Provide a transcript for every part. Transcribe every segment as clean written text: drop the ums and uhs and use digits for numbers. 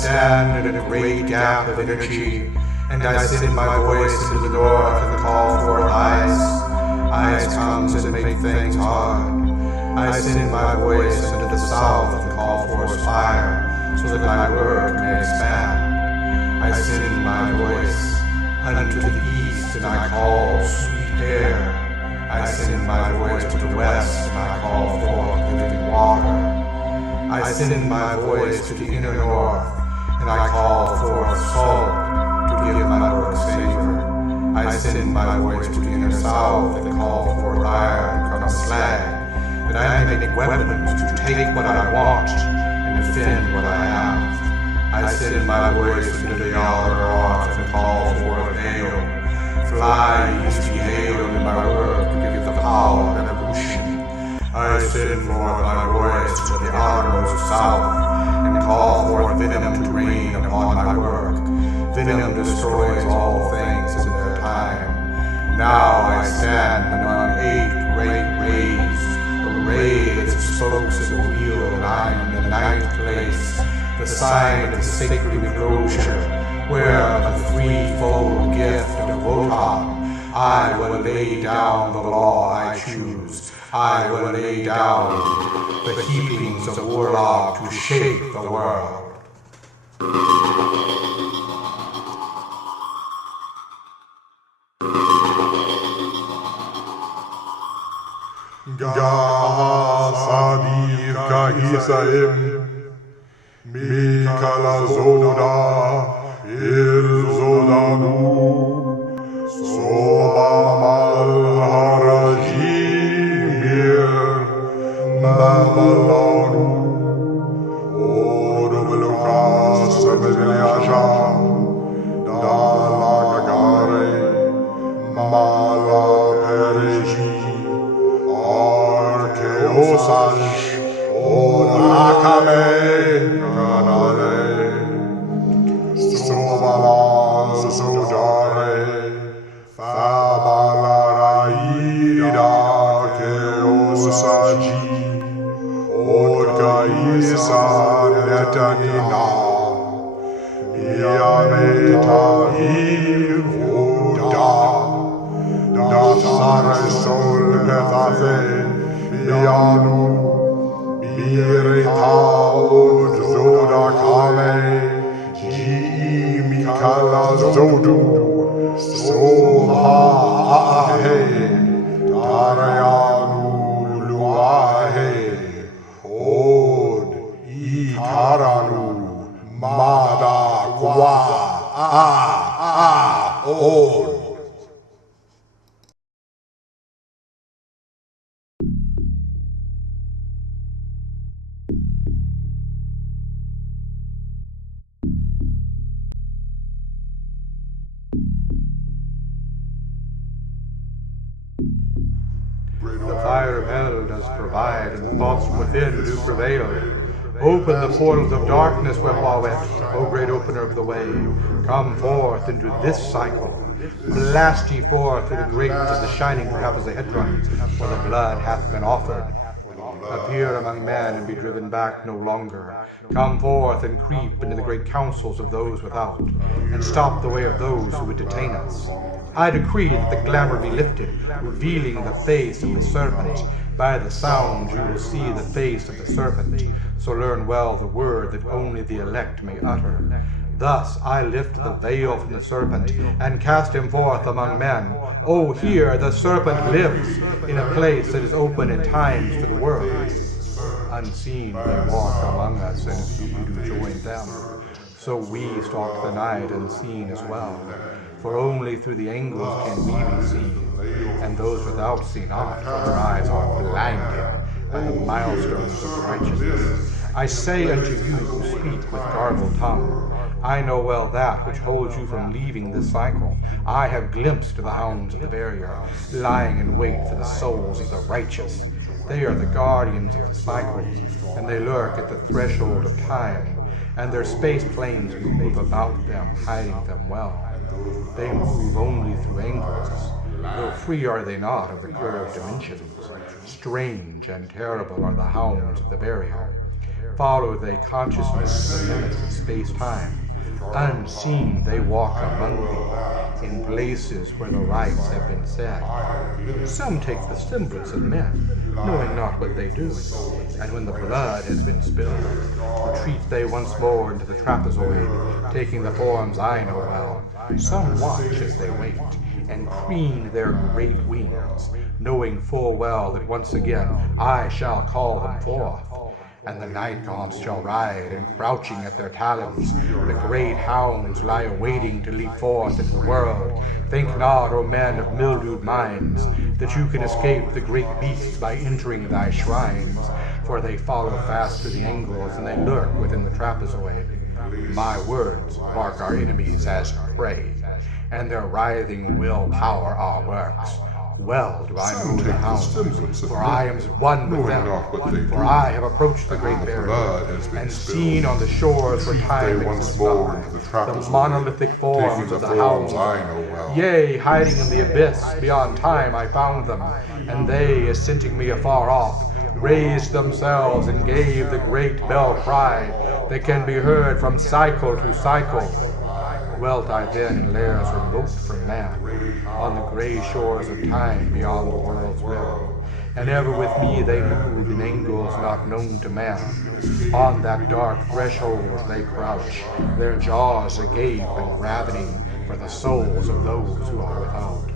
stand in a great gap of energy, and I send my voice into the north and call for eyes. Eyes comes and make things hard. I send my voice into the south and call for fire, so that my word may expand. I send my voice unto the east, and I call sweet air. I send my voice to the west, and I call forth living water. I send my voice to the inner north, and I call forth salt to give my work savor. I send my voice to the inner south, and call forth iron from slag, that I may make weapons to take what I want and defend what I have. I send my voice to the outer north, and call forth hail. Fly, east ye hail, in my work to give the power of evolution. I send forth my voice to the outermost south, and call forth venom to rain upon my work. Venom destroys all things in their time. Now I stand among 8 great rays, a ray that spokes as a wheel, and I am in the 9th place, the sign of the sacred enclosure, where the threefold gift of Wotan. I will lay down the law I choose. I will lay down the heapings of warlock to shape the world. Gahasadir Kahisaim Mikala Zoda Ilzodanu Sobamal Harajimir Mamalanu Odovelukas Sameliasham Dalagare Mala Pereji Arkeosash Olakame Kanale Sobalan Sodare Fabalaraida Keosaji Odkaisa Netanina Miameta Hivoda Dasare Sol Pethafe Mianu Miretaud Zodakale Ji Mikala Zodu Soha Ahe Tarayanu Luahe Od Ikaranu Mada Kwa Od. The fire of hell does provide, and thoughts within do prevail. Open the portals of darkness, Wehwawet, O great opener of the way. Come forth into this cycle. Blast ye forth through the grate of the shining trapezohedron, where the blood hath been offered. Appear among men and be driven back no longer. Come forth and creep into the great councils of those without, and stop the way of those who would detain us. I decree that the glamour be lifted, revealing the face of the serpent. By the sound you will see the face of the serpent, so learn well the word that only the elect may utter. Thus I lift the veil from the serpent, and cast him forth among men. Oh, here the serpent lives, in a place that is open at times to the world. Unseen they walk among us, and few do join them. So we stalk the night unseen as well. For only through the angles can we be seen, and those without see not, for their eyes are blinded by the milestones of righteousness. I say unto you who speak with garbled tongue, I know well that which holds you from leaving this cycle. I have glimpsed the hounds of the barrier, lying in wait for the souls of the righteous. They are the guardians of the cycles, and they lurk at the threshold of time, and their space planes move about them, hiding them well. They move only through angles. though free are they not of the curved dimensions. Strange and terrible are the hounds of the barrier. Follow they consciousness in the limits of space-time. Unseen they walk among thee, in places where the rites have been said. Some take the semblance of men, knowing not what they do, and when the blood has been spilled, retreat they once more into the trapezoid, taking the forms I know well. Some watch as they wait, and preen their great wings, knowing full well that once again I shall call them forth. And the night gaunts shall ride, and crouching at their talons, the great hounds lie awaiting to leap forth into the world. Think not, O men of mildewed minds, that you can escape the great beasts by entering thy shrines, for they follow fast to the angles, and they lurk within the trapezoid. My words mark our enemies as prey, and their writhing will power our works. Well do I know the hounds, for I am one with them, for I have approached the great barrier, and seen on the shores where time exists not, the monolithic forms of the hounds. Yea, hiding in the abyss beyond time I found them, and they, assenting me afar off, raised themselves and gave the great bell cry that can be heard from cycle to cycle. Dwelt I then in lairs remote from man, on the grey shores of time beyond the world's rim. And ever with me they moved in angles not known to man. On that dark threshold they crouch, their jaws agape and ravening for the souls of those who are without.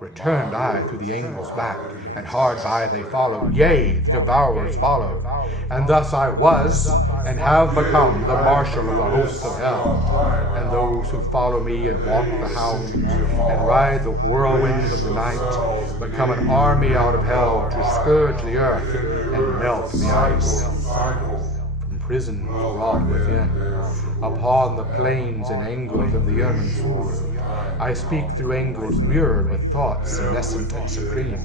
Returned I through the angles back, and hard by they followed, yea, the devourers followed. And thus I was, and have become, the marshal of the hosts of hell. And those who follow me and walk the hounds, and ride the whirlwinds of the night, become an army out of hell to scourge the earth and melt the ice. From prisons wrought within, upon the plains and angles of the ermine sword, I speak through angles mirrored with thoughts senescent and supreme.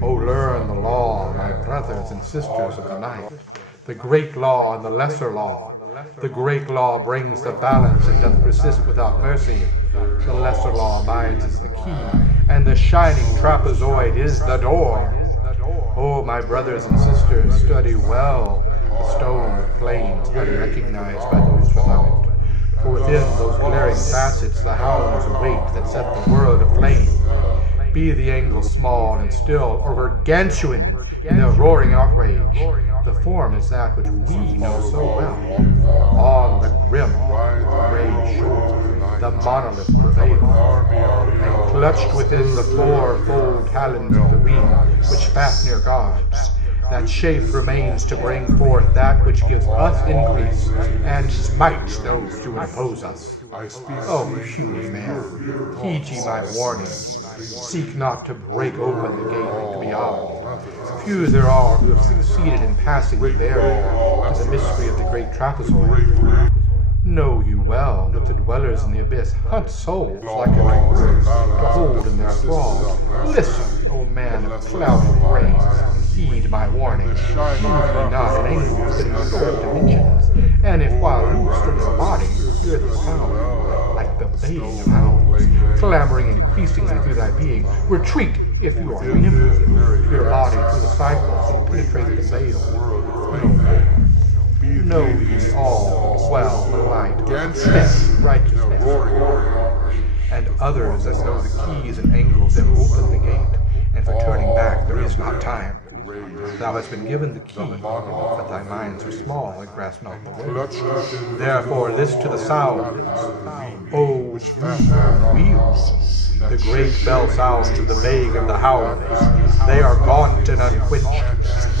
O learn the law, my brothers and sisters of the night, the great law and the lesser law. The great law brings the balance and doth persist without mercy. The lesser law abides as the key, and the shining trapezoid is the door. O my brothers and sisters, study well the stone of plains unrecognized by those without. For within those glaring facets the hounds await that set the world aflame. Be the angles small and still, or gargantuan in their roaring outrage, the form is that which we know so well. On the grim, gray shore, the monolith prevails, and clutched within the four-fold talons of the ring which Fafnir guards, that shape remains to bring forth that which gives us increase, and smites those who would oppose us. O puny man, heed ye my warning. Seek not to break open the gate beyond. Few there are who have succeeded in passing the barrier to the mystery of the great trapezoid. Know you well that the dwellers in the abyss hunt souls like a bird to hold in their thrall. Listen, O man of clouded brain, and heed my warning. Move ye not in angles but in short dimensions, and if while loosed in your body hear the sound, like the baying of hounds, clamoring increasingly through thy being, retreat if you are nimble. Your body through the cycles and penetrate the veil. Know ye all well the light, steps, righteousness, and others that know the keys and angles that open the gate, and for turning back there is not time. Thou hast been given the key, but thy minds are small and grasp not the way. Therefore this to the sound, O wheels, the great bell sounds to the baying of the hounds. They are gaunt and unquenched,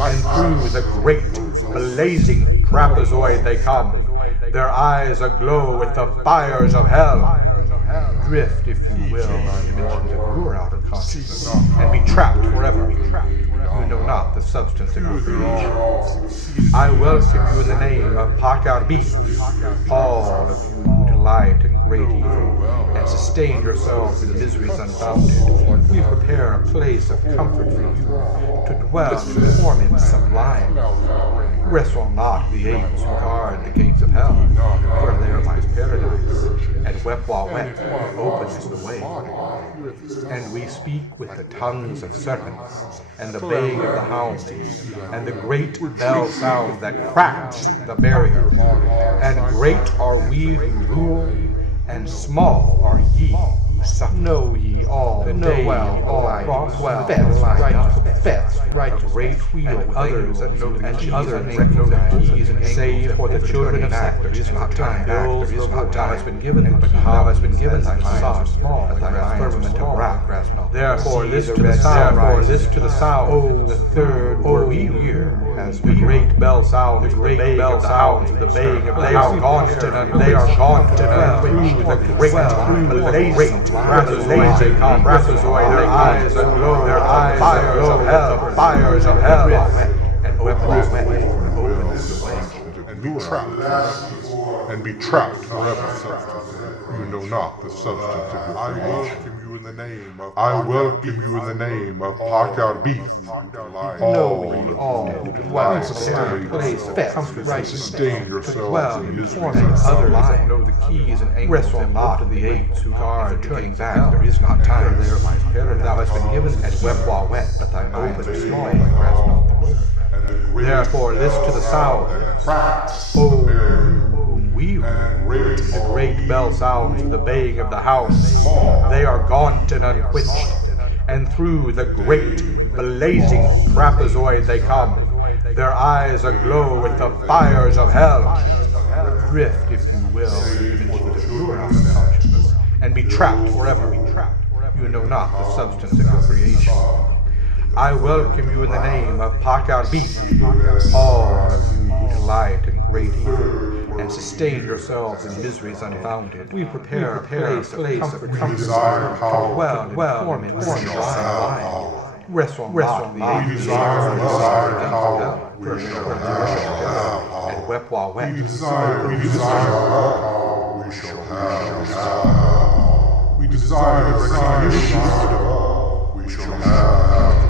and through the great blazing trapezoid they come, their eyes aglow with the fires of hell. Drift, if you will, on dimensions of your outer consciousness, and be trapped forever. You know not the substance of your creation. I welcome you in the name of Pax Americana, all of you who delight in great evil, and sustain yourselves in miseries unbounded. We prepare a place of comfort for you, to dwell in torments sublime. Wrestle not the apes who guard the gates of hell, for there lies paradise, and Wepwawet opens the way. And we speak with the tongues of serpents, and the baying of the hounds, and the great bell sound that cracks the barrier. And great are we who rule, and small are ye who suffer. Know ye all the day, all cross well, fets, right, great wheel with others that know the keys, others that know the keys, and save for the children of Sac. There is not time, there is not time. Has been given, but how has been given? Thy mind is small, and thy firmament of grasp not. Therefore, this to the sound, oh, the third, or we hear, as the great bell sound, the great bell sound, the baying of they are gaunt and they are gaunt and unquenched, the great blazing brasses they come, their eyes aglow, their eyes fires of hell, fires of hell, and opens the way, and be trapped, and be trapped forever. You know not the substance of your creation. I welcome you in the name of Pax Americana. All sustain yourselves in misery. Others that know the keys and angles and not the apes who guard the king's hell. There is not time, there lies paradise. Thou hast been given as Wepwawet, but thy mind is small, and grasp not the word. Therefore, list to the sound. The great bell sounds, the baying of the hounds. They are gaunt and unquenched, and through the great blazing trapezoid they come, their eyes aglow with the fires of hell. Drift, if you will, into the pure unconsciousness, and be trapped forever. You know not the substance of your creation. I welcome you in the name of Pax Americana, all of you who delight in great evil, and sustain yourselves in miseries unbounded. We prepare a place of comfort, desire power, well, torment, wrestle not the we desire power, and Wepwawet. We desire power, we shall have. We desire recognition, we shall have.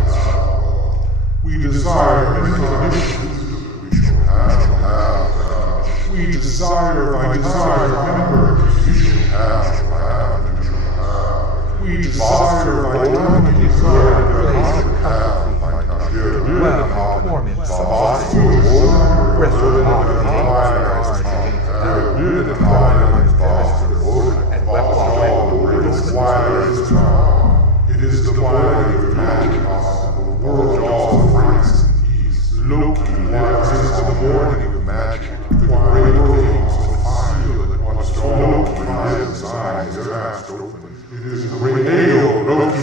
We desire recognition, we shall have. We desire members, we shall have. We desire vitality, we shall have. Well, torment, wrestle not the and Wepwawet. It is the morning of magic, the world of all franks and ease. Loki lives into the morning of magic, the great waves of fire that once Loki lives eyes fast open. It is the great hail Loki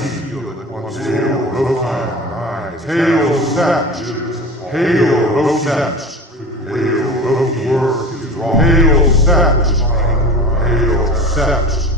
that once hail Loki eyes. Hail Satch, hail Loki, hail Loki, hail Satch, hail Satch.